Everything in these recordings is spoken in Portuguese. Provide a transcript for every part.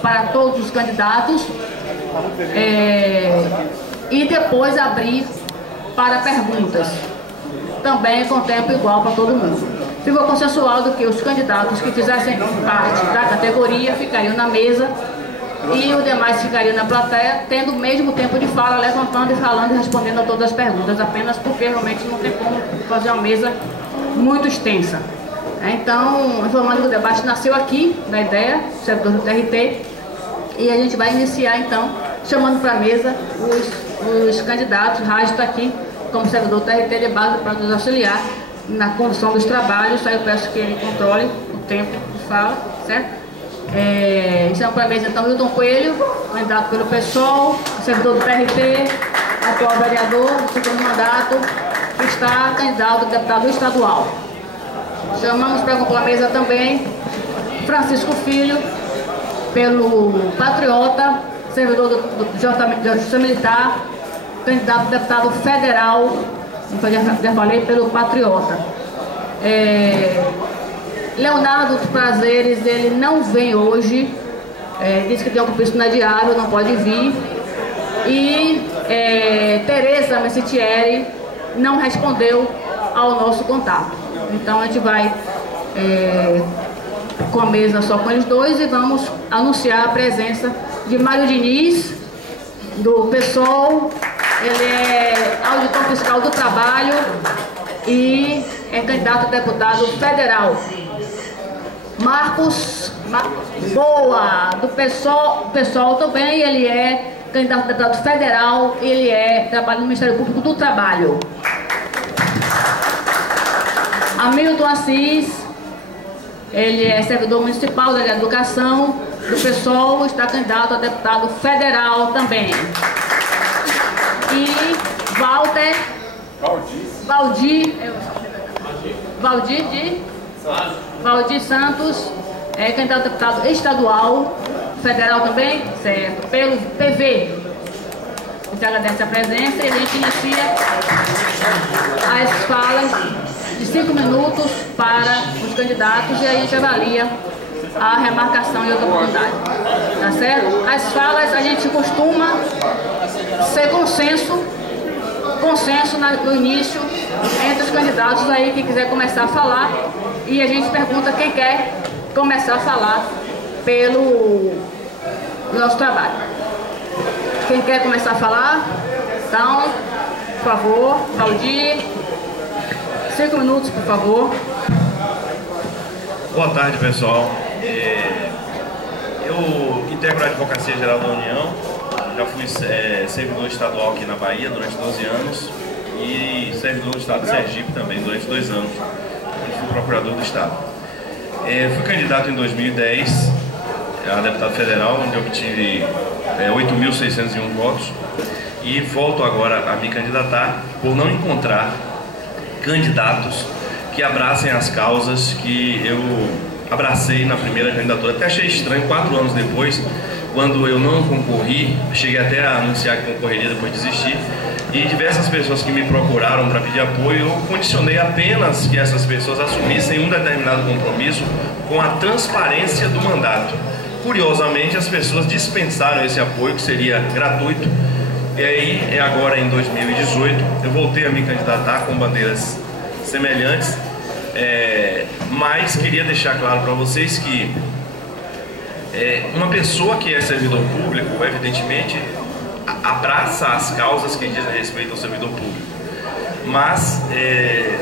para todos os candidatos e depois abrir para perguntas, também com tempo igual para todo mundo. Ficou consensual que os candidatos que fizessem parte da categoria ficariam na mesa e os demais ficariam na plateia, tendo o mesmo tempo de fala, levantando e falando e respondendo a todas as perguntas, apenas porque realmente não tem como fazer uma mesa muito extensa. Então, informando que o debate nasceu aqui, da ideia, servidor do TRT, e a gente vai iniciar então, chamando para a mesa os candidatos. O Rádio está aqui como servidor do TRT de base para nos auxiliar na condução dos trabalhos. Aí eu peço que ele controle o tempo de fala, certo? Chamo para a mesa então Hilton Coelho, candidato pelo PSOL, servidor do TRT, atual vereador do segundo mandato, que está candidato a deputado estadual. Chamamos para compor a mesa também Francisco Filho, pelo Patriota, servidor do Justiça Militar, candidato a deputado federal, já falei, pelo Patriota. Leonardo dos Prazeres, ele não vem hoje, disse que tem um compromisso na diária, não pode vir. E Tereza Messitieri não respondeu ao nosso contato. Então a gente vai com a mesa só com eles dois e vamos anunciar a presença de Mário Diniz, do PSOL. Ele é auditor fiscal do trabalho e é candidato a deputado federal. Marcos Boa, do PSOL também, ele é candidato a deputado federal, ele trabalha no Ministério Público do Trabalho. Hamilton Assis, ele é servidor municipal da Educação do PSOL, está candidato a deputado federal também. E Valdir Santos, é candidato a deputado estadual, federal também, certo, pelo PV. A gente agradece a presença e a gente inicia as falas de 5 minutos para os candidatos e aí a gente avalia a remarcação e outra oportunidade. Tá certo? As falas a gente costuma ser consenso no início entre os candidatos aí, quem quiser começar a falar, e a gente pergunta quem quer começar a falar pelo nosso trabalho. Quem quer começar a falar? Então, por favor, Valdir. 5 minutos, por favor. Boa tarde, pessoal. Eu integro a Advocacia Geral da União, já fui servidor estadual aqui na Bahia durante 12 anos e servidor do estado de Sergipe também durante 2 anos, onde fui procurador do estado. Fui candidato em 2010 a deputado federal, onde obtive 8.601 votos, e volto agora a me candidatar por não encontrar candidatos que abracem as causas que eu abracei na primeira candidatura. Até achei estranho, 4 anos depois, quando eu não concorri, cheguei até a anunciar que concorreria, depois desistir, e diversas pessoas que me procuraram para pedir apoio, eu condicionei apenas que essas pessoas assumissem um determinado compromisso com a transparência do mandato. Curiosamente, as pessoas dispensaram esse apoio, que seria gratuito, e aí, agora em 2018, eu voltei a me candidatar com bandeiras semelhantes, mas queria deixar claro para vocês que uma pessoa que é servidor público, evidentemente, abraça as causas que dizem respeito ao servidor público, mas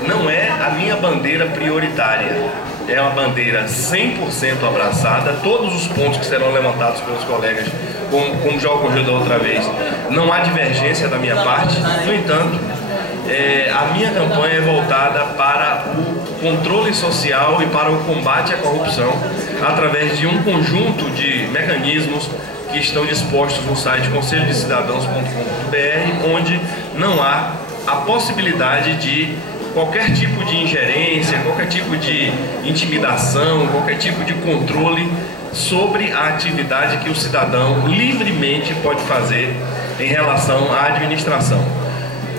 não é a minha bandeira prioritária. É uma bandeira 100% abraçada. Todos os pontos que serão levantados pelos colegas, como já ocorreu da outra vez, não há divergência da minha parte. No entanto, a minha campanha é voltada para o controle social e para o combate à corrupção, através de um conjunto de mecanismos que estão dispostos no site conselhodecidadãos.com.br, onde não há a possibilidade de qualquer tipo de ingerência, qualquer tipo de intimidação, qualquer tipo de controle sobre a atividade que o cidadão livremente pode fazer em relação à administração.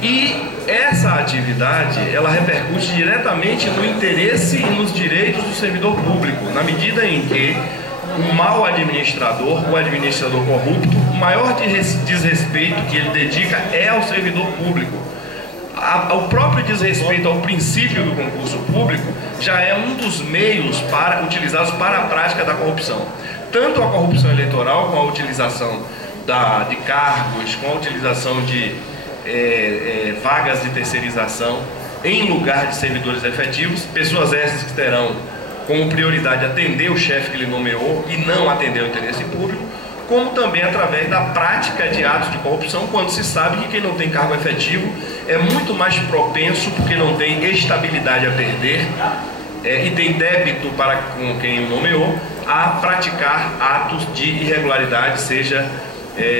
E essa atividade, ela repercute diretamente no interesse e nos direitos do servidor público, na medida em que o mau administrador, o administrador corrupto, o maior desrespeito que ele dedica é ao servidor público. O próprio desrespeito ao princípio do concurso público já é um dos meios utilizados para a prática da corrupção. Tanto a corrupção eleitoral, com a utilização de cargos, com a utilização de vagas de terceirização em lugar de servidores efetivos, pessoas essas que terão como prioridade atender o chefe que ele nomeou e não atender o interesse público, como também através da prática de atos de corrupção, quando se sabe que quem não tem cargo efetivo é muito mais propenso, porque não tem estabilidade a perder e tem débito para com quem o nomeou, a praticar atos de irregularidade, seja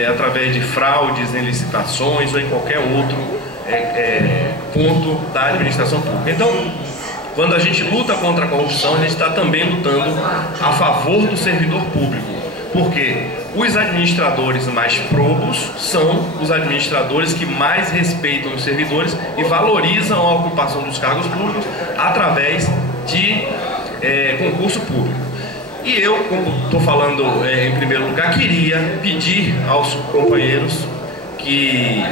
através de fraudes em licitações ou em qualquer outro ponto da administração pública. Então, quando a gente luta contra a corrupção, a gente está também lutando a favor do servidor público, porque os administradores mais probos são os administradores que mais respeitam os servidores e valorizam a ocupação dos cargos públicos através de concurso público. E eu, como estou falando em primeiro lugar, queria pedir aos companheiros que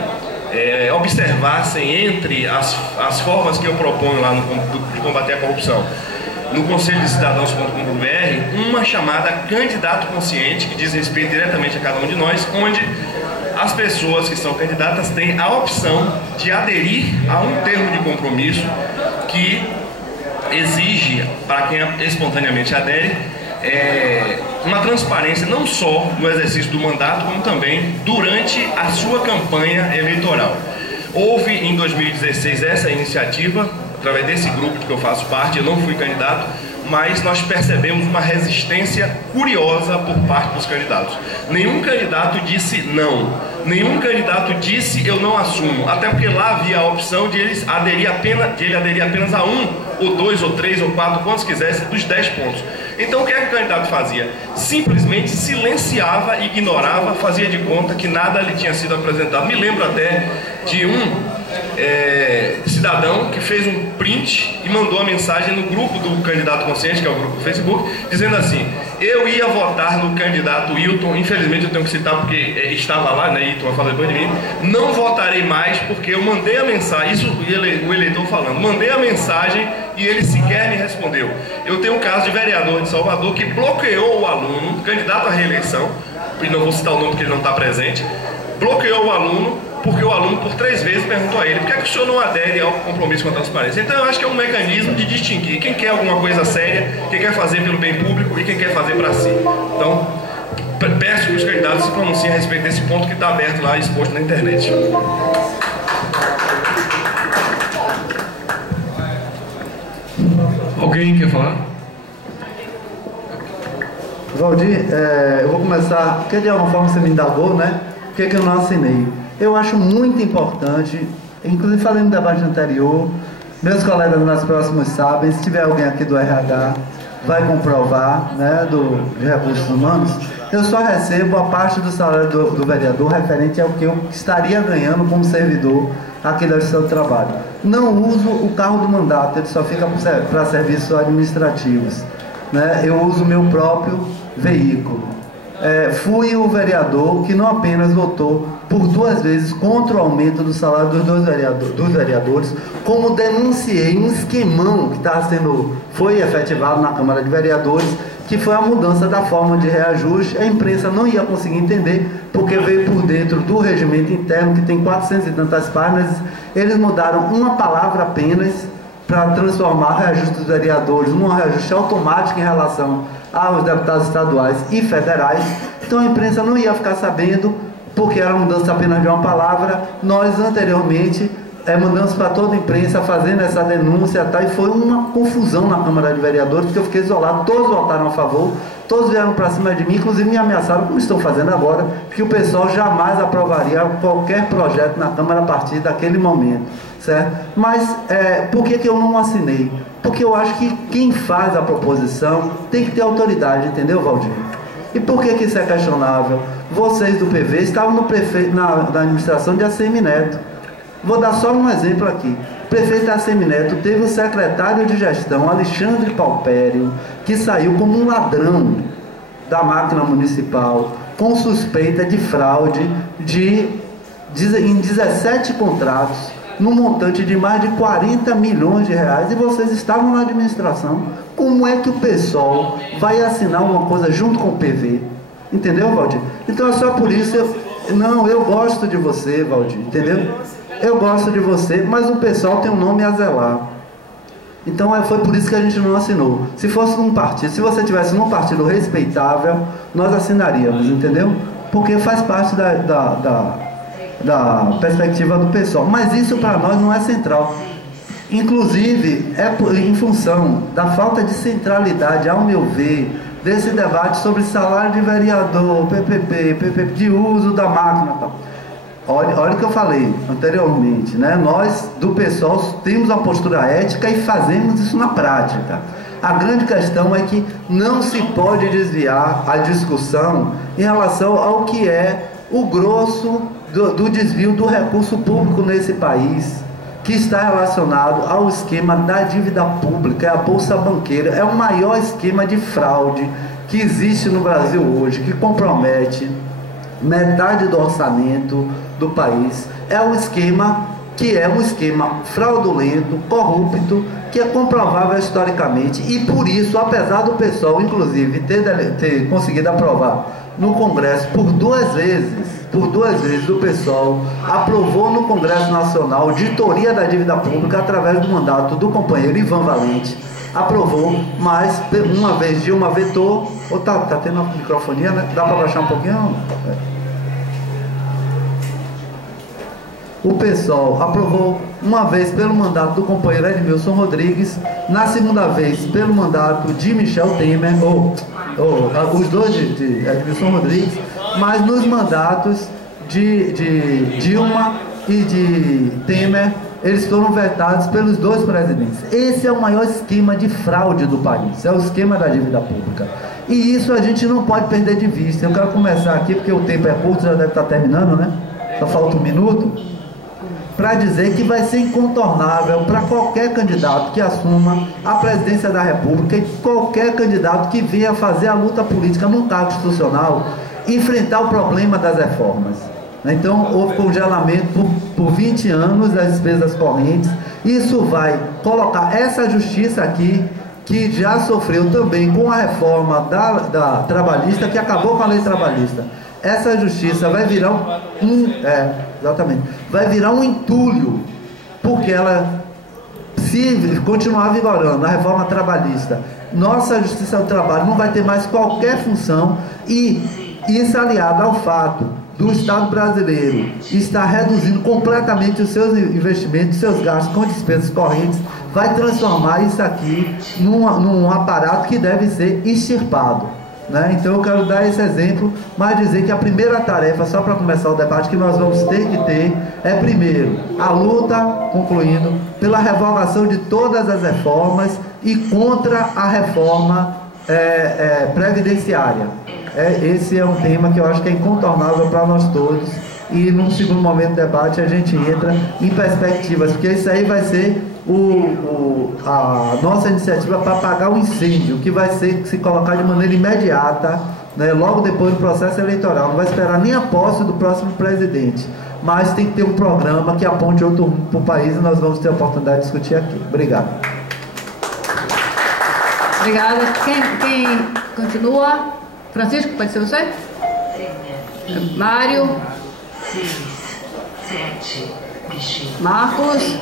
observassem entre as formas que eu proponho lá de combater a corrupção no Conselho de Cidadãos.com.br, uma chamada candidato consciente, que diz respeito diretamente a cada um de nós, onde as pessoas que são candidatas têm a opção de aderir a um termo de compromisso que exige, para quem espontaneamente adere, uma transparência não só no exercício do mandato, como também durante a sua campanha eleitoral. Houve em 2016 essa iniciativa, através desse grupo de que eu faço parte. Eu não fui candidato, mas nós percebemos uma resistência curiosa por parte dos candidatos. Nenhum candidato disse não, nenhum candidato disse eu não assumo, até porque lá havia a opção de ele aderir apenas a 1, ou 2, ou 3, ou 4, quantos quisesse, dos 10 pontos. Então o que é que o candidato fazia? Simplesmente silenciava, ignorava, fazia de conta que nada lhe tinha sido apresentado. Me lembro até de um cidadão que fez um print e mandou a mensagem no grupo do candidato consciente, que é o grupo do Facebook, dizendo assim: eu ia votar no candidato Hilton, infelizmente eu tenho que citar porque estava lá, né, Hilton vai falar depois de mim, não votarei mais porque eu mandei a mensagem, isso o eleitor falando, mandei a mensagem e ele sequer me respondeu. Eu tenho um caso de vereador de Salvador que bloqueou o aluno, candidato à reeleição, e não vou citar o nome porque ele não está presente, bloqueou o aluno, porque o aluno por 3 vezes perguntou a ele: por que o senhor não adere ao compromisso com a transparência? Então eu acho que é um mecanismo de distinguir quem quer alguma coisa séria, quem quer fazer pelo bem público e quem quer fazer para si. Então, peço que os candidatos se pronunciem a respeito desse ponto que está aberto lá, exposto na internet. Alguém quer falar? Valdir, eu vou começar, porque de alguma forma você me indagou, né? Por que eu não assinei? Eu acho muito importante, inclusive falei no debate anterior, meus colegas mais próximos sabem, se tiver alguém aqui do RH, vai comprovar, né, de recursos humanos, eu só recebo a parte do salário do vereador referente ao que eu estaria ganhando como servidor aqui da Justiça do Trabalho. Não uso o carro do mandato, ele só fica para serviços administrativos, né? Eu uso o meu próprio veículo. Fui o vereador que não apenas votou por 2 vezes contra o aumento do salário dos vereadores, como denunciei um esquemão que foi efetivado na Câmara de Vereadores, que foi a mudança da forma de reajuste. A imprensa não ia conseguir entender, porque veio por dentro do regimento interno, que tem 400 e tantas páginas. Eles mudaram uma palavra apenas para transformar o reajuste dos vereadores num reajuste automático em relação aos deputados estaduais e federais. Então a imprensa não ia ficar sabendo, porque era mudança apenas de uma palavra. Nós anteriormente mandamos para toda a imprensa fazendo essa denúncia, tá? E foi uma confusão na Câmara de Vereadores, porque eu fiquei isolado, todos votaram a favor, todos vieram para cima de mim, inclusive me ameaçaram, como estão fazendo agora, que o pessoal jamais aprovaria qualquer projeto na Câmara a partir daquele momento, certo? Mas por que eu não assinei? Porque eu acho que quem faz a proposição tem que ter autoridade, entendeu, Valdir? E por que isso é questionável? Vocês do PV estavam na administração de ACM Neto. Vou dar só um exemplo aqui. O prefeito ACM Neto teve o secretário de gestão, Alexandre Palpério, que saiu como um ladrão da máquina municipal com suspeita de fraude em 17 contratos, no montante de mais de 40 milhões de reais, e vocês estavam na administração. Como é que o PSOL vai assinar uma coisa junto com o PV? Entendeu, Valdir? Então é só por isso, eu gosto de você, Valdir, entendeu? Eu gosto de você, mas o PSOL tem um nome a zelar. Então foi por isso que a gente não assinou. Se fosse num partido, se você tivesse num partido respeitável, nós assinaríamos, entendeu? Porque faz parte da perspectiva do PSOL. Mas isso para nós não é central. Inclusive, é em função da falta de centralidade, ao meu ver, desse debate sobre salário de vereador, PPP, de uso da máquina, tal. Olha o que eu falei anteriormente, né? Nós do PSOL temos uma postura ética e fazemos isso na prática. A grande questão é que não se pode desviar a discussão em relação ao que é o grosso do desvio do recurso público nesse país, que está relacionado ao esquema da dívida pública, é a Bolsa Banqueira, é o maior esquema de fraude que existe no Brasil hoje, que compromete metade do orçamento do país. É um esquema que é um esquema fraudulento, corrupto, que é comprovável historicamente, e por isso, apesar do PSOL, inclusive, ter conseguido aprovar no Congresso por duas vezes o PSOL aprovou no Congresso Nacional auditoria da dívida pública através do mandato do companheiro Ivan Valente. Aprovou, mas uma vez Dilma vetou. Ou tá tendo uma microfonia, né? Dá para baixar um pouquinho? O PSOL aprovou uma vez pelo mandato do companheiro Edmilson Rodrigues, na segunda vez pelo mandato de Michel Temer, os dois de Edmilson Rodrigues, mas nos mandatos de Dilma e de Temer, eles foram vetados pelos dois presidentes. Esse é o maior esquema de fraude do país, é o esquema da dívida pública. E isso a gente não pode perder de vista. Eu quero começar aqui, porque o tempo é curto, já deve estar terminando, né? Só falta um minuto. Para dizer que vai ser incontornável para qualquer candidato que assuma a presidência da República e qualquer candidato que venha fazer a luta política num cargo institucional, enfrentar o problema das reformas. Então, houve congelamento por 20 anos das despesas correntes. Isso vai colocar essa justiça aqui, que já sofreu também com a reforma da trabalhista, que acabou com a lei trabalhista. Essa justiça vai virar vai virar um entulho, porque ela, se continuar vigorando a reforma trabalhista, nossa justiça do trabalho não vai ter mais qualquer função, e isso aliado ao fato do Estado brasileiro estar reduzindo completamente os seus investimentos, seus gastos com despesas correntes, vai transformar isso aqui num aparato que deve ser extirpado. Né? Então eu quero dar esse exemplo, mas dizer que a primeira tarefa, só para começar o debate, que nós vamos ter que ter é, primeiro, a luta, concluindo, pela revogação de todas as reformas e contra a reforma previdenciária. Esse é um tema que eu acho que é incontornável para nós todos, e num segundo momento do debate a gente entra em perspectivas, porque isso aí vai ser a nossa iniciativa para apagar o incêndio, que vai ser se colocar de maneira imediata, né, logo depois do processo eleitoral. Não vai esperar nem a posse do próximo presidente, mas tem que ter um programa que aponte outro rumo para o país, e nós vamos ter a oportunidade de discutir aqui. Obrigado. Obrigada. Quem continua? Francisco, pode ser você? Mário. 7. Marcos,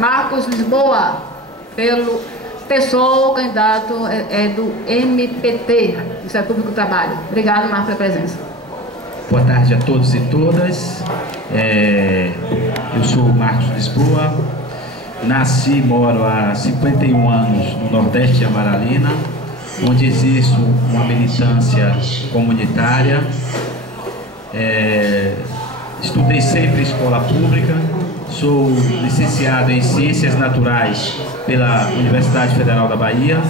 Marcos Lisboa, pelo PSOL, candidato do MPT, Ministério Público do Trabalho. Obrigado, Marcos, pela presença. Boa tarde a todos e todas. Eu sou Marcos Lisboa, nasci e moro há 51 anos no Nordeste de Amaralina, onde existe uma militância comunitária. Estudei sempre em escola pública, sou licenciado em Ciências Naturais pela Universidade Federal da Bahia,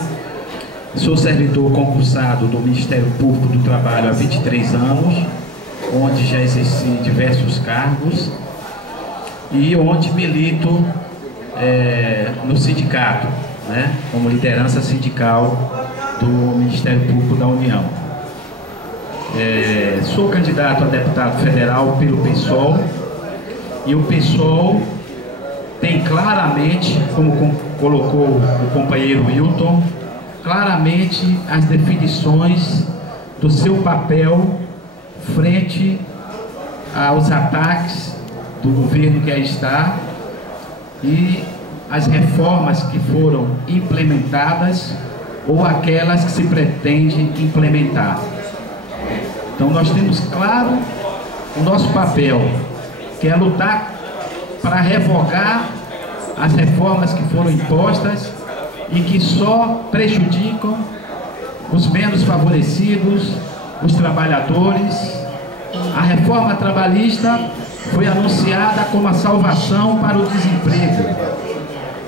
sou servidor concursado do Ministério Público do Trabalho há 23 anos, onde já exerci diversos cargos e onde milito no sindicato, né, como liderança sindical do Ministério Público da União. Sou candidato a deputado federal pelo PSOL, e o PSOL tem claramente, como colocou o companheiro Wilton, claramente as definições do seu papel frente aos ataques do governo que aí está e as reformas que foram implementadas ou aquelas que se pretende implementar. Então nós temos claro o nosso papel, que é lutar para revogar as reformas que foram impostas e que só prejudicam os menos favorecidos, os trabalhadores. A reforma trabalhista foi anunciada como a salvação para o desemprego,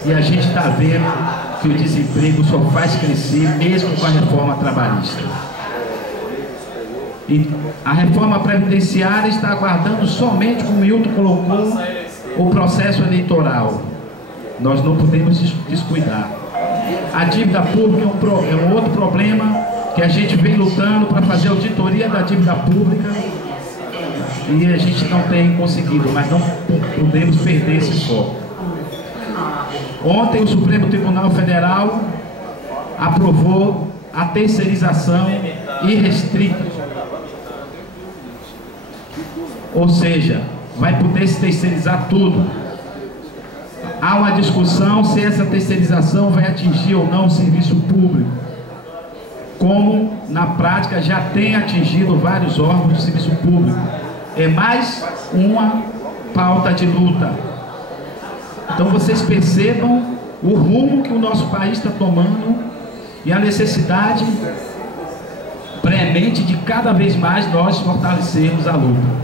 e a gente está vendo que o desemprego só faz crescer mesmo com a reforma trabalhista. E a reforma previdenciária está aguardando somente, como o Milton colocou, o processo eleitoral. Nós não podemos descuidar. A dívida pública é um outro problema que a gente vem lutando para fazer auditoria da dívida pública e a gente não tem conseguido, mas não podemos perder esse foco. Ontem o Supremo Tribunal Federal aprovou a terceirização irrestrita, ou seja, vai poder se terceirizar tudo. Há uma discussão se essa terceirização vai atingir ou não o serviço público, como na prática já tem atingido vários órgãos do serviço público. É mais uma pauta de luta. Então vocês percebam o rumo que o nosso país está tomando e a necessidade premente de cada vez mais nós fortalecermos a luta.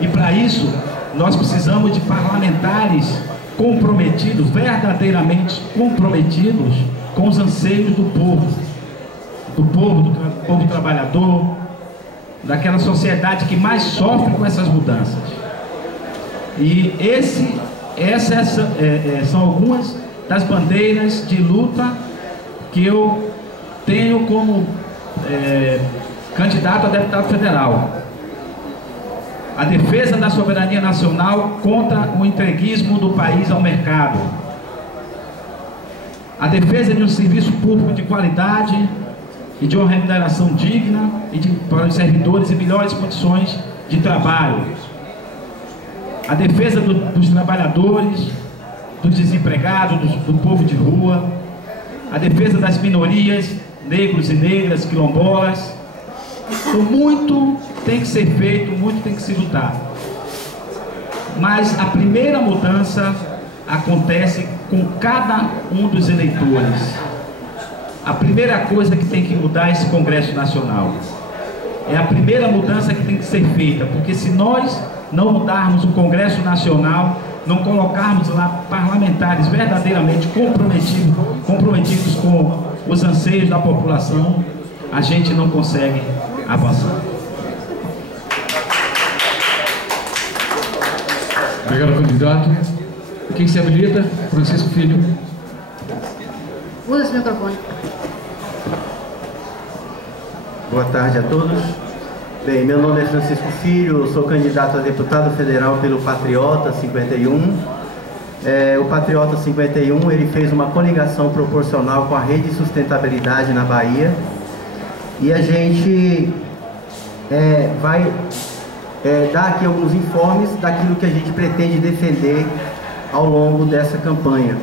E para isso nós precisamos de parlamentares comprometidos, verdadeiramente comprometidos com os anseios do povo trabalhador, daquela sociedade que mais sofre com essas mudanças. E essas são algumas das bandeiras de luta que eu tenho como candidato a deputado federal. A defesa da soberania nacional contra o entreguismo do país ao mercado. A defesa de um serviço público de qualidade e de uma remuneração digna para os servidores e melhores condições de trabalho. A defesa dos trabalhadores, dos desempregados, do povo de rua. A defesa das minorias, negros e negras, quilombolas. Então, muito tem que ser feito, muito tem que se lutar. Mas a primeira mudança acontece com cada um dos eleitores. A primeira coisa que tem que mudar é esse Congresso Nacional. É a primeira mudança que tem que ser feita, porque se nós não mudarmos o Congresso Nacional, não colocarmos lá parlamentares verdadeiramente comprometidos com os anseios da população, a gente não consegue avançar. Obrigado, candidato. Quem se habilita? Francisco Filho. Usa esse microfone. Boa tarde a todos. Bem, meu nome é Francisco Filho, sou candidato a deputado federal pelo Patriota 51. O Patriota 51, ele fez uma coligação proporcional com a Rede de Sustentabilidade na Bahia. E a gente vai dar aqui alguns informes daquilo que a gente pretende defender ao longo dessa campanha.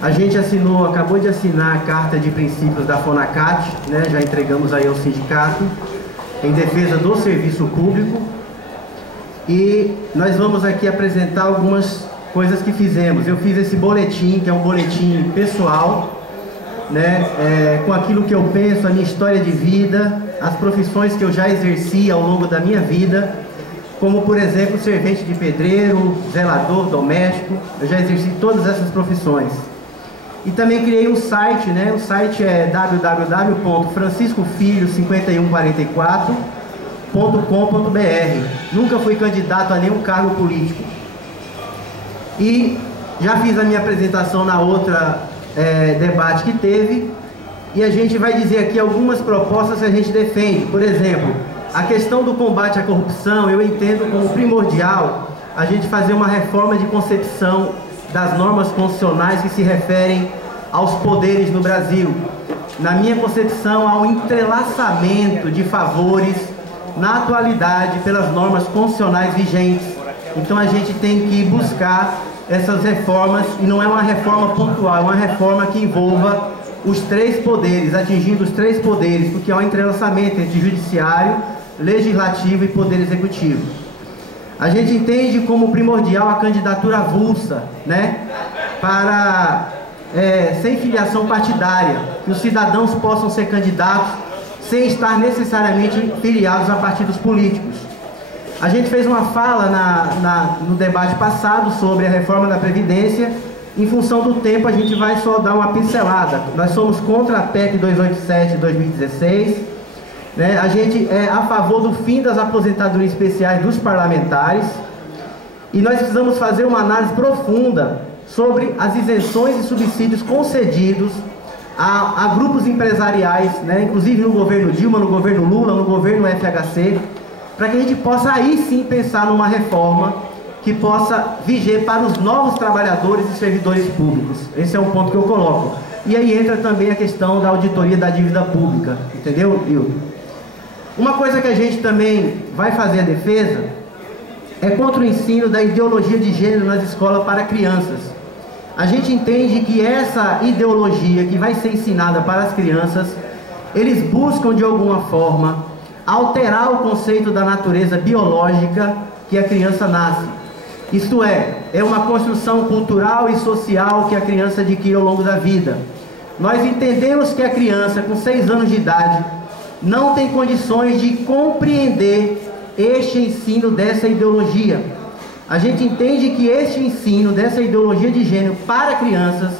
A gente acabou de assinar a Carta de Princípios da FONACAT, né? Já entregamos aí ao sindicato, em defesa do serviço público. E nós vamos aqui apresentar algumas coisas que fizemos. Eu fiz esse boletim, que é um boletim pessoal, né? Com aquilo que eu penso, a minha história de vida, as profissões que eu já exerci ao longo da minha vida, como por exemplo servente de pedreiro, zelador, doméstico. Eu já exerci todas essas profissões. E também criei um site, né? O site é www.franciscofilho5144.com.br. Nunca fui candidato a nenhum cargo político. E já fiz a minha apresentação na outra debate que teve. E a gente vai dizer aqui algumas propostas que a gente defende. Por exemplo, a questão do combate à corrupção, eu entendo como primordial a gente fazer uma reforma de concepção das normas constitucionais que se referem aos poderes no Brasil. Na minha concepção, há um entrelaçamento de favores na atualidade pelas normas constitucionais vigentes. Então a gente tem que buscar essas reformas, e não é uma reforma pontual, é uma reforma que envolva os três poderes, atingindo os três poderes, porque há um entrelaçamento entre judiciário, legislativo e poder executivo. A gente entende como primordial a candidatura avulsa, né, sem filiação partidária, que os cidadãos possam ser candidatos sem estar necessariamente filiados a partidos políticos. A gente fez uma fala no debate passado sobre a reforma da Previdência. Em função do tempo, a gente vai só dar uma pincelada. Nós somos contra a PEC 287 de 2016. Né? A gente é a favor do fim das aposentadorias especiais dos parlamentares. E nós precisamos fazer uma análise profunda sobre as isenções e subsídios concedidos a grupos empresariais, né? Inclusive no governo Dilma, no governo Lula, no governo FHC, para que a gente possa aí sim pensar numa reforma que possa viger para os novos trabalhadores e servidores públicos. Esse é um ponto que eu coloco. E aí entra também a questão da auditoria da dívida pública, entendeu, Hilton? Uma coisa que a gente também vai fazer a defesa é contra o ensino da ideologia de gênero nas escolas para crianças. A gente entende que essa ideologia que vai ser ensinada para as crianças, eles buscam de alguma forma alterar o conceito da natureza biológica que a criança nasce. Isto é uma construção cultural e social que a criança adquire ao longo da vida. Nós entendemos que a criança com 6 anos de idade não tem condições de compreender este ensino dessa ideologia. A gente entende que este ensino dessa ideologia de gênero para crianças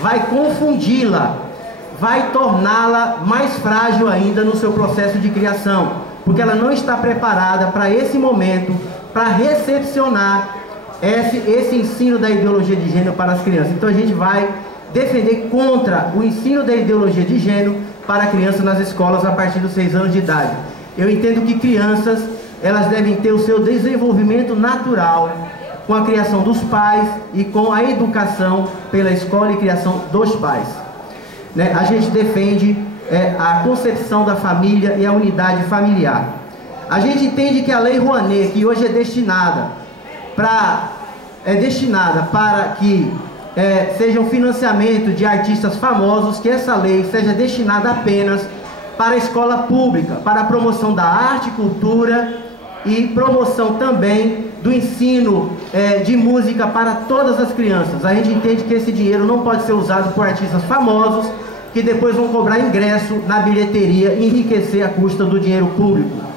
vai confundi-la, vai torná-la mais frágil ainda no seu processo de criação, porque ela não está preparada para esse momento, para recepcionar esse ensino da ideologia de gênero para as crianças. Então a gente vai defender contra o ensino da ideologia de gênero para a criança nas escolas a partir dos 6 anos de idade. Eu entendo que crianças, elas devem ter o seu desenvolvimento natural com a criação dos pais e com a educação pela escola e criação dos pais. Né? A gente defende a concepção da família e a unidade familiar. A gente entende que a Lei Rouanet, que hoje é destinada para que seja um financiamento de artistas famosos, que essa lei seja destinada apenas para a escola pública, para a promoção da arte, cultura e promoção também do ensino de música para todas as crianças. A gente entende que esse dinheiro não pode ser usado por artistas famosos que depois vão cobrar ingresso na bilheteria e enriquecer à custa do dinheiro público.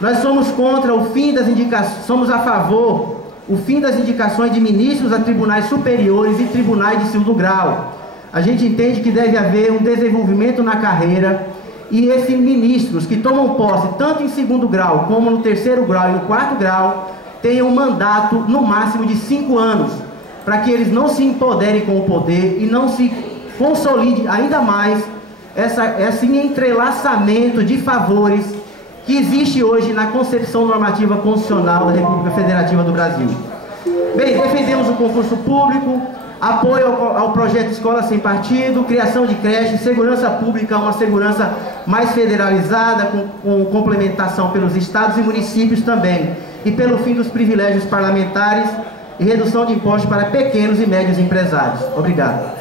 Nós somos contra o fim das indicações, somos a favor o fim das indicações de ministros a tribunais superiores e tribunais de segundo grau. A gente entende que deve haver um desenvolvimento na carreira e esses ministros que tomam posse tanto em segundo grau como no terceiro grau e no quarto grau tenham um mandato no máximo de 5 anos, para que eles não se empoderem com o poder e não se consolide ainda mais esse entrelaçamento de favores que existe hoje na concepção normativa constitucional da República Federativa do Brasil. Bem, defendemos o concurso público, apoio ao projeto Escola Sem Partido, criação de creche, segurança pública, uma segurança mais federalizada, com complementação pelos estados e municípios também, e pelo fim dos privilégios parlamentares e redução de impostos para pequenos e médios empresários. Obrigado.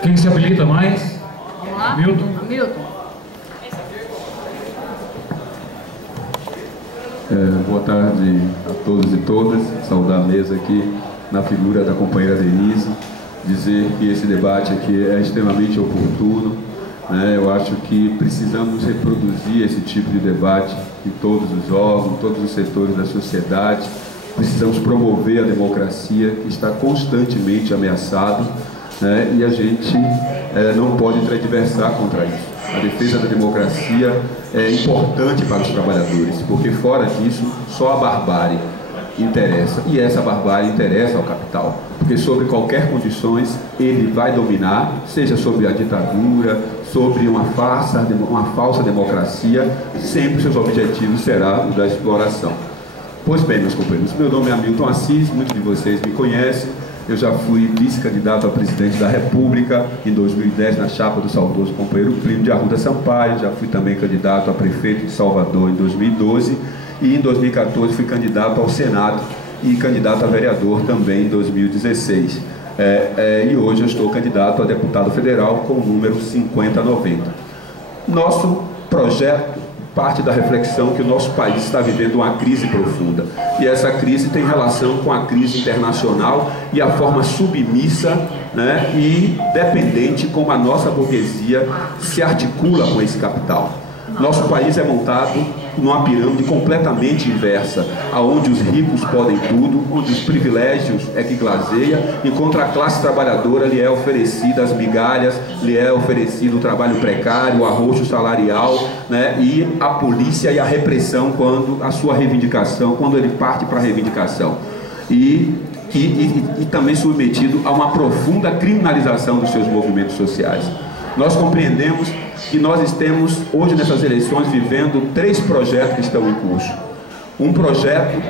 Quem se habilita mais? Vamos lá? Milton. Milton. Boa tarde a todos e todas. Saudar a mesa aqui na figura da companheira Denise. Dizer que esse debate aqui é extremamente oportuno. Eu acho que precisamos reproduzir esse tipo de debate em todos os órgãos, todos os setores da sociedade. Precisamos promover a democracia, que está constantemente ameaçada. E a gente não pode transversar contra isso. A defesa da democracia é importante para os trabalhadores, porque fora disso, só a barbárie interessa, e essa barbárie interessa ao capital. porque sobre qualquer condições ele vai dominar, seja sobre a ditadura, sobre uma falsa democracia, sempre seus objetivos será o da exploração. Pois bem, meus companheiros, meu nome é Hamilton Assis, muitos de vocês me conhecem. Eu já fui vice-candidato a presidente da República em 2010 na chapa do saudoso companheiro Plínio de Arruda Sampaio. Já fui também candidato a prefeito de Salvador em 2012 e em 2014 fui candidato ao Senado e candidato a vereador também em 2016. E hoje eu estou candidato a deputado federal com o número 5090. Nosso projeto parte da reflexão que o nosso país está vivendo uma crise profunda. E essa crise tem relação com a crise internacional e a forma submissa, né, e dependente como a nossa burguesia se articula com esse capital. Nosso país é montado numa pirâmide completamente inversa, onde os ricos podem tudo, onde os privilégios é que glazeia, enquanto a classe trabalhadora lhe é oferecida as migalhas, lhe é oferecido o trabalho precário, o arroxo salarial, né, e a polícia e a repressão quando a sua reivindicação, quando ele parte para a reivindicação. E também submetido a uma profunda criminalização dos seus movimentos sociais. Nós compreendemos que nós estamos hoje nessas eleições vivendo 3 projetos que estão em curso. Um projeto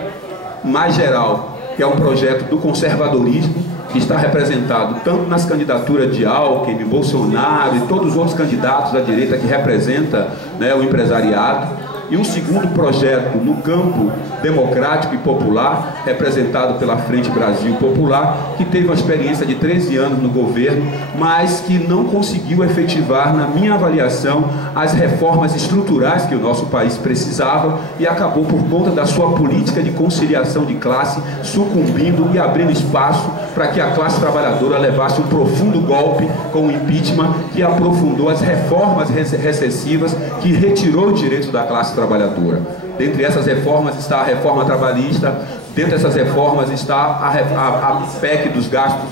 mais geral, que é um projeto do conservadorismo, que está representado tanto nas candidaturas de Alckmin, Bolsonaro e todos os outros candidatos da direita que representa, né, o empresariado. E um segundo projeto no campo democrático e popular, representado pela Frente Brasil Popular, que teve uma experiência de 13 anos no governo, mas que não conseguiu efetivar, na minha avaliação, as reformas estruturais que o nosso país precisava e acabou, por conta da sua política de conciliação de classe, sucumbindo e abrindo espaço para que a classe trabalhadora levasse um profundo golpe com o impeachment, que aprofundou as reformas recessivas, que retirou o direito da classe trabalhadora. Dentre essas reformas está a reforma trabalhista, dentro dessas reformas está a PEC dos gastos,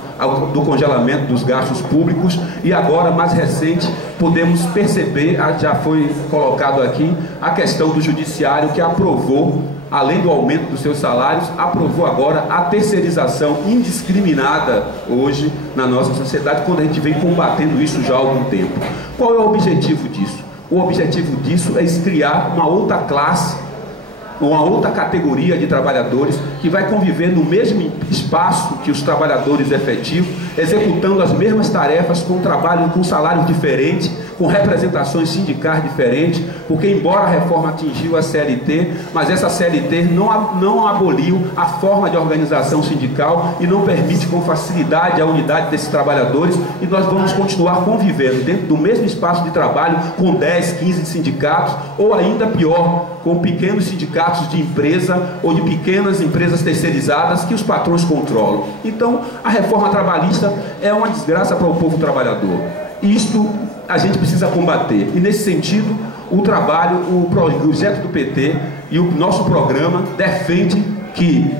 do congelamento dos gastos públicos, e agora, mais recente, podemos perceber, já foi colocado aqui, a questão do judiciário, que aprovou, além do aumento dos seus salários, aprovou agora a terceirização indiscriminada hoje na nossa sociedade, quando a gente vem combatendo isso já há algum tempo. Qual é o objetivo disso? O objetivo disso é criar uma outra classe, uma outra categoria de trabalhadores que vai conviver no mesmo espaço que os trabalhadores efetivos, executando as mesmas tarefas com trabalho, com salários diferentes, com representações sindicais diferentes, porque embora a reforma atingiu a CLT, mas essa CLT não aboliu a forma de organização sindical e não permite com facilidade a unidade desses trabalhadores, e nós vamos continuar convivendo dentro do mesmo espaço de trabalho com 10, 15 sindicatos, ou ainda pior, com pequenos sindicatos de empresa ou de pequenas empresas terceirizadas que os patrões controlam. Então, a reforma trabalhista é uma desgraça para o povo trabalhador. Isto a gente precisa combater. E nesse sentido, o projeto do PT e o nosso programa defende que,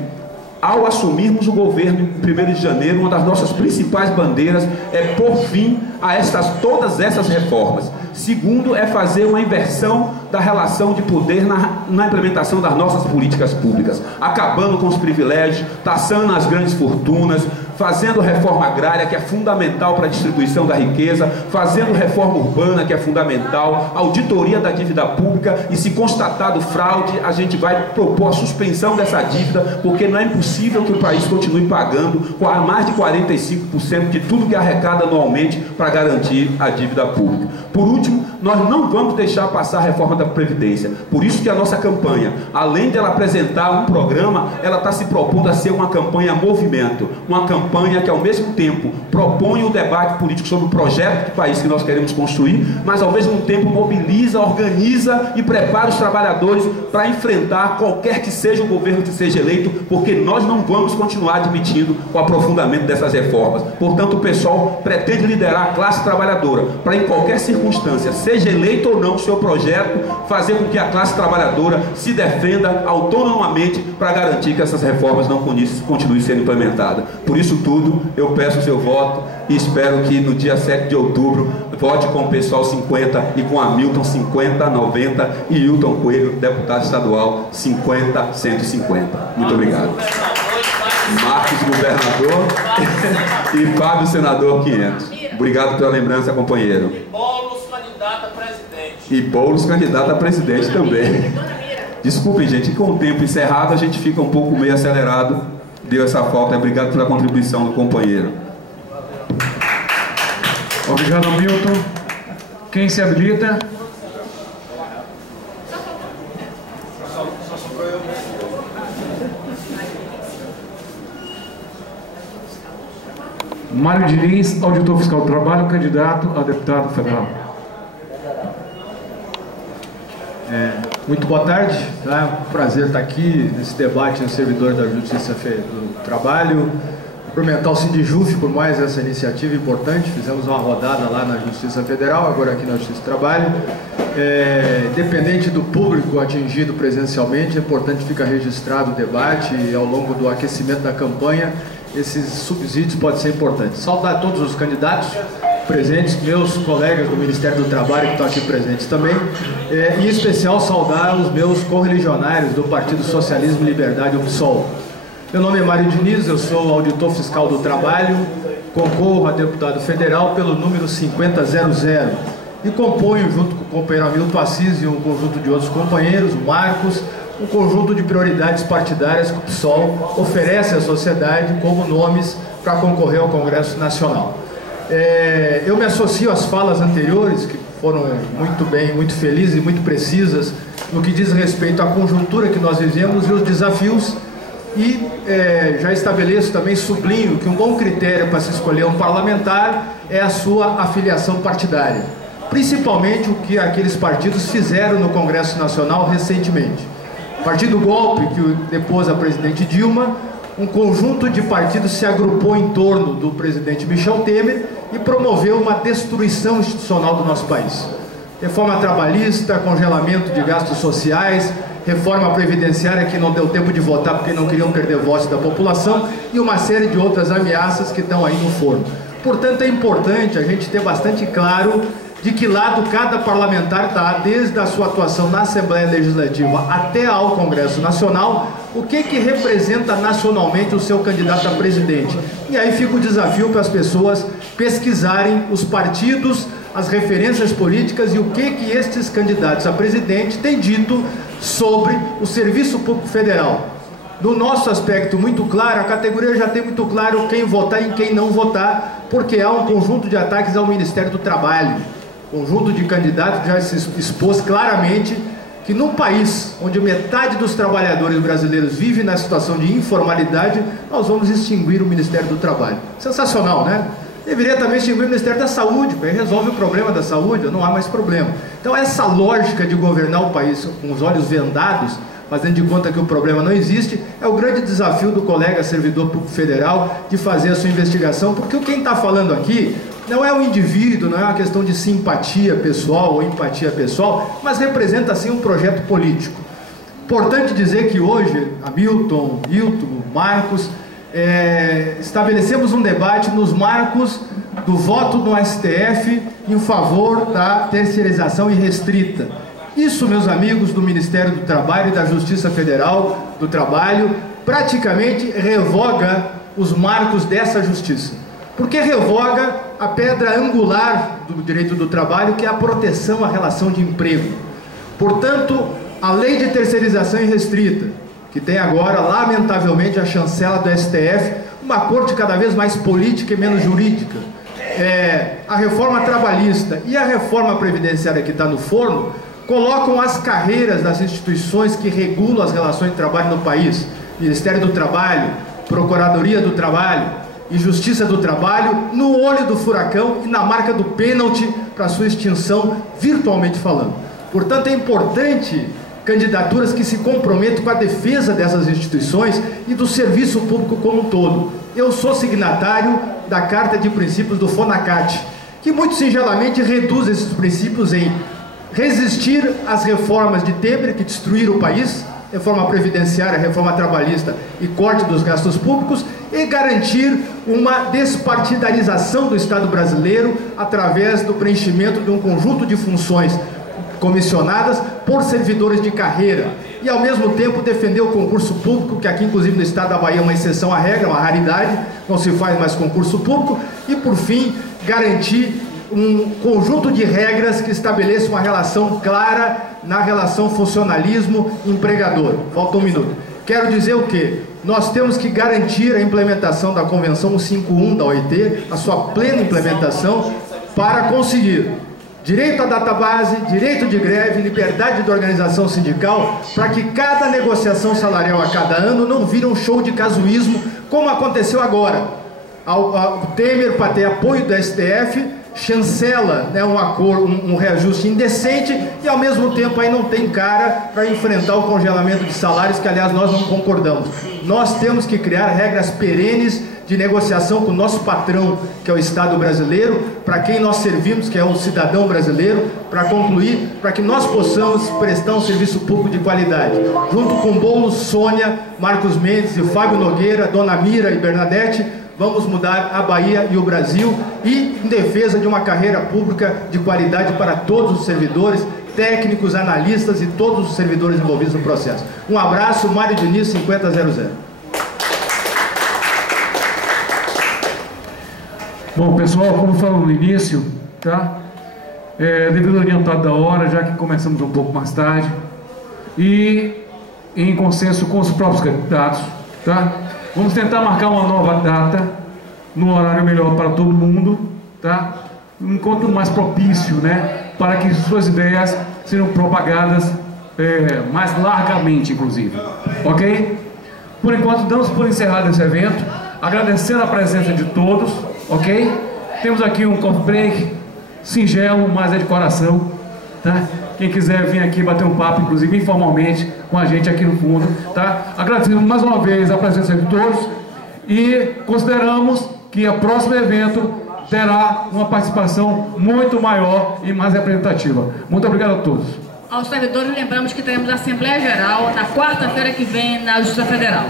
ao assumirmos o governo em 1º de janeiro, uma das nossas principais bandeiras é pôr fim a todas essas reformas. Segundo, é fazer uma inversão da relação de poder na implementação das nossas políticas públicas, acabando com os privilégios, taxando as grandes fortunas, fazendo reforma agrária, que é fundamental para a distribuição da riqueza, fazendo reforma urbana, que é fundamental, auditoria da dívida pública, e se constatado fraude, a gente vai propor a suspensão dessa dívida, porque não é impossível que o país continue pagando mais de 45% de tudo que arrecada anualmente para garantir a dívida pública. Por último, nós não vamos deixar passar a reforma da Previdência. Por isso que a nossa campanha, além de ela apresentar um programa, ela está se propondo a ser uma campanha movimento, uma campanha que ao mesmo tempo propõe o debate político sobre o projeto de país que nós queremos construir, mas ao mesmo tempo mobiliza, organiza e prepara os trabalhadores para enfrentar qualquer que seja o governo que seja eleito, porque nós não vamos continuar admitindo o aprofundamento dessas reformas. Portanto, o pessoal pretende liderar a classe trabalhadora para, em qualquer circunstância, seja eleito ou não o seu projeto, fazer com que a classe trabalhadora se defenda autonomamente para garantir que essas reformas não continuem sendo implementadas. Por isso tudo, eu peço o seu voto e espero que no dia 7 de outubro vote com o pessoal 50 e com Hamilton 50-90 e Hilton Coelho, deputado estadual, 50-150. Muito obrigado. Marcos, governador, e Fábio, senador 500. Obrigado pela lembrança, companheiro. E Boulos, candidato a presidente. E Boulos, candidato a presidente também. Desculpem, gente, com o tempo encerrado a gente fica um pouco meio acelerado. Deu essa falta. Obrigado pela contribuição do companheiro. Obrigado, Milton. Quem se habilita? Mário Diniz, auditor fiscal do trabalho, candidato a deputado federal. Muito boa tarde, tá? Prazer estar aqui nesse debate no servidor da Justiça do Trabalho. Cumprimentar o Sindijuf por mais essa iniciativa importante. Fizemos uma rodada lá na Justiça Federal, agora aqui na Justiça do Trabalho. Independente do público atingido presencialmente, é importante ficar registrado o debate e ao longo do aquecimento da campanha, esses subsídios podem ser importantes. Saudar todos os candidatos presentes, meus colegas do Ministério do Trabalho que estão aqui presentes também, e em especial saudar os meus correligionários do Partido Socialismo e Liberdade, o PSOL. Meu nome é Mário Diniz, eu sou auditor fiscal do trabalho, concorro a deputado federal pelo número 5000 e componho, junto com o companheiro Hamilton Assis e um conjunto de outros companheiros, o Marcos, um conjunto de prioridades partidárias que o PSOL oferece à sociedade como nomes para concorrer ao Congresso Nacional. Eu me associo às falas anteriores, que foram muito felizes e muito precisas no que diz respeito à conjuntura que nós vivemos e os desafios, e já estabeleço também, sublinho, que um bom critério para se escolher um parlamentar é a sua afiliação partidária, principalmente o que aqueles partidos fizeram no Congresso Nacional recentemente. A partir do golpe que depôs a presidente Dilma, um conjunto de partidos se agrupou em torno do presidente Michel Temer e promoveu uma destruição institucional do nosso país. Reforma trabalhista, congelamento de gastos sociais, reforma previdenciária que não deu tempo de votar porque não queriam perder votos da população e uma série de outras ameaças que estão aí no forno. Portanto, é importante a gente ter bastante claro de que lado cada parlamentar está, desde a sua atuação na Assembleia Legislativa até ao Congresso Nacional, o que representa nacionalmente o seu candidato a presidente. E aí fica o desafio para as pessoas pesquisarem os partidos, as referências políticas e o que estes candidatos a presidente têm dito sobre o Serviço Público Federal. No nosso aspecto muito claro, a categoria já tem muito claro quem votar e quem não votar, porque há um conjunto de ataques ao Ministério do Trabalho. Conjunto de candidatos já se expôs claramente que num país onde metade dos trabalhadores brasileiros vive na situação de informalidade, nós vamos extinguir o Ministério do Trabalho. Sensacional, né? Deveria também extinguir o Ministério da Saúde, porque aí resolve o problema da saúde, não há mais problema. Então essa lógica de governar o país com os olhos vendados, fazendo de conta que o problema não existe, é o grande desafio do colega servidor público federal de fazer a sua investigação, porque quem está falando aqui não é um indivíduo, não é uma questão de simpatia pessoal ou empatia pessoal, mas representa sim um projeto político. Importante dizer que hoje, Hamilton, Hilton, Marcos, estabelecemos um debate nos marcos do voto no STF em favor da terceirização irrestrita. Isso, meus amigos do Ministério do Trabalho e da Justiça Federal do Trabalho, praticamente revoga os marcos dessa justiça. Porque revoga a pedra angular do direito do trabalho, que é a proteção à relação de emprego. Portanto, a lei de terceirização irrestrita, que tem agora, lamentavelmente, a chancela do STF, uma corte cada vez mais política e menos jurídica, a reforma trabalhista e a reforma previdenciária que está no forno, colocam as carreiras das instituições que regulam as relações de trabalho no país, Ministério do Trabalho, Procuradoria do Trabalho e Justiça do Trabalho, no olho do furacão e na marca do pênalti para sua extinção, virtualmente falando. Portanto, é importante candidaturas que se comprometam com a defesa dessas instituições e do serviço público como um todo. Eu sou signatário da Carta de Princípios do FONACAT, que muito singelamente reduz esses princípios em resistir às reformas de Temer que destruíram o país, reforma previdenciária, reforma trabalhista e corte dos gastos públicos, e garantir uma despartidarização do Estado brasileiro através do preenchimento de um conjunto de funções comissionadas por servidores de carreira, e ao mesmo tempo defender o concurso público, que aqui inclusive no estado da Bahia é uma exceção à regra, uma raridade, não se faz mais concurso público, e por fim, garantir um conjunto de regras que estabeleça uma relação clara na relação funcionalismo-empregador. Falta um minuto. Quero dizer o quê? Nós temos que garantir a implementação da Convenção 151 da OIT, a sua plena implementação, para conseguir direito à database, direito de greve, liberdade de organização sindical, para que cada negociação salarial a cada ano não vire um show de casuísmo, como aconteceu agora. O Temer, para ter apoio do STF, chancela, né, um reajuste indecente e ao mesmo tempo aí não tem cara para enfrentar o congelamento de salários, que aliás nós não concordamos. Nós temos que criar regras perenes de negociação com o nosso patrão, que é o Estado brasileiro, para quem nós servimos, que é o cidadão brasileiro, para concluir, para que nós possamos prestar um serviço público de qualidade. Junto com Boulos, Sônia, Marcos Mendes e Fábio Nogueira, Dona Mira e Bernadette, vamos mudar a Bahia e o Brasil, e em defesa de uma carreira pública de qualidade para todos os servidores, técnicos, analistas e todos os servidores envolvidos no processo. Um abraço, Mário Diniz, 5000. Bom, pessoal, como falou no início, tá? Devido ao adiantado da hora, já que começamos um pouco mais tarde, e em consenso com os próprios candidatos, tá? Vamos tentar marcar uma nova data, num horário melhor para todo mundo, tá? Um encontro mais propício, né? Para que suas ideias sejam propagadas mais largamente, inclusive. Ok? Por enquanto, damos por encerrado esse evento, agradecendo a presença de todos, ok? Temos aqui um coffee break singelo, mas é de coração, tá? Quem quiser vir aqui bater um papo, inclusive informalmente, com a gente aqui no fundo, tá? Agradecemos mais uma vez a presença de todos e consideramos que o próximo evento terá uma participação muito maior e mais representativa. Muito obrigado a todos. Aos servidores, lembramos que teremos a Assembleia Geral na quarta-feira que vem na Justiça Federal.